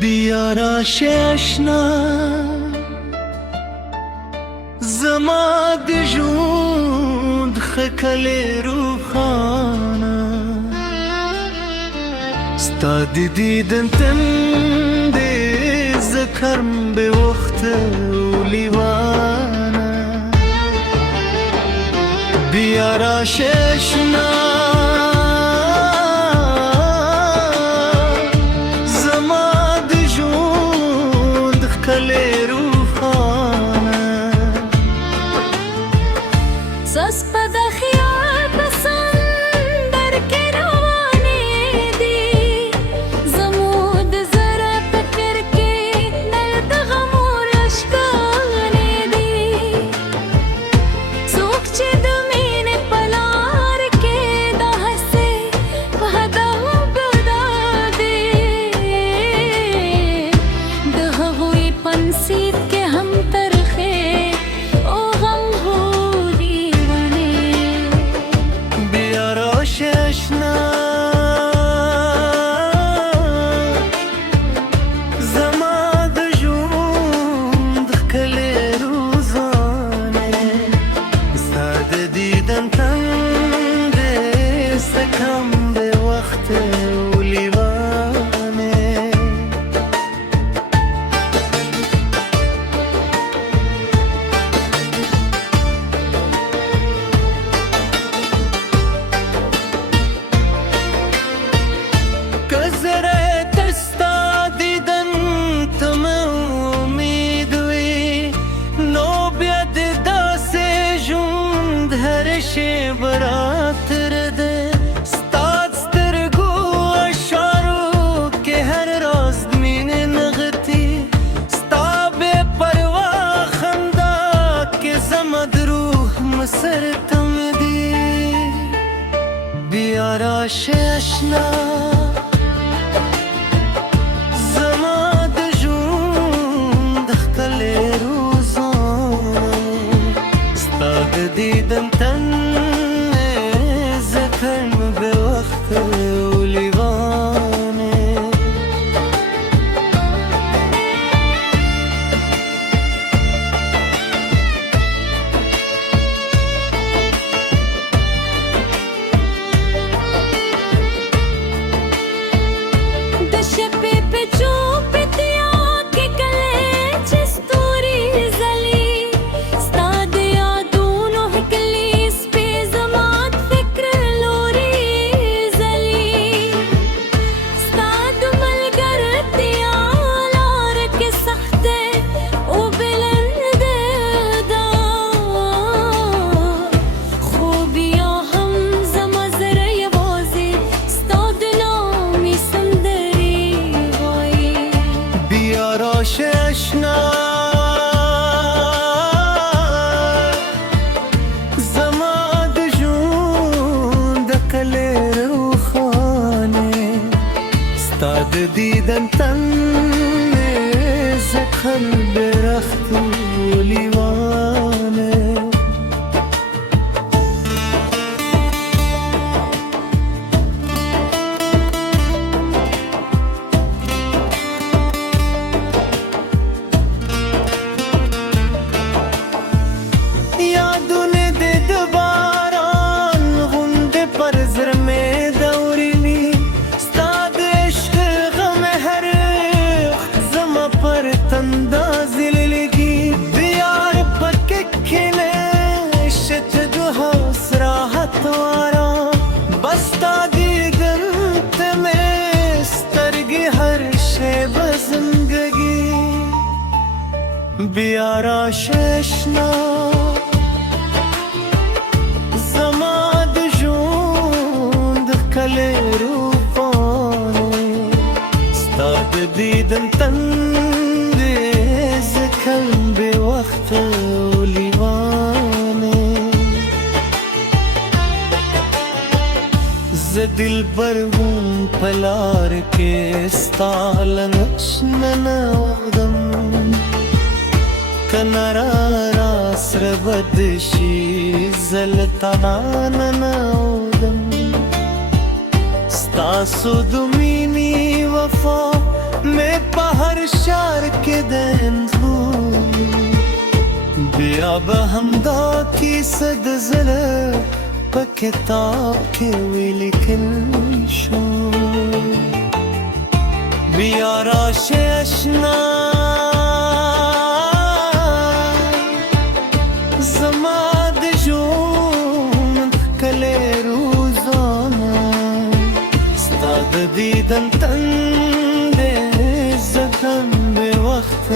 بیاره ششنا زما د ژوند خکلې روښانه ستا د دیدن تندې زه کرم بې وخته و لیوانه بیا راشه اشنا زما د ژوند ښکلې روښانه سس په د خیال په سندر کې روانې دي زموږ د زړه فکر کې د غمو رشکانې دي څوک چې د مینې په لار کې د هسې په هدف ګدا دي د هغوی پنسیب کې هم ترخې او غم ششنا زما د ژوند ښکلې روزانه ستا د دیدن تندې څه کم بې وخته و لیوانه برات رده ستاد سترګو اشارو کې هر راز د مینې نغتې ستا بې پروا خندا کې زما د روح مسر تم دي بیا راشه اشنا زما د ژوند ښکلې روزانه ستا د دیدن تن ششنا زما د ژوند ښکلې روښانه ستا د دیدن تندې زه کم بې رخته و لیوانه بیا راشه اشنا زما د ژوند ښکلې روښانه ستا د دیدن تندې زه کم بې وخته و لیوانه زه دلبر وم په لار کې ستا له نقش نه نوځم کنارا را سره بد شي زه له تا نه نوځم ستاسو د مینې وفا में पहर शार के दिन बिया बहमदा की सद जल किताब के विलिकल शो बिया राशे अशना जमाद जून कले रोजाना स्ताद दीदन तंदे जखम बे वक्त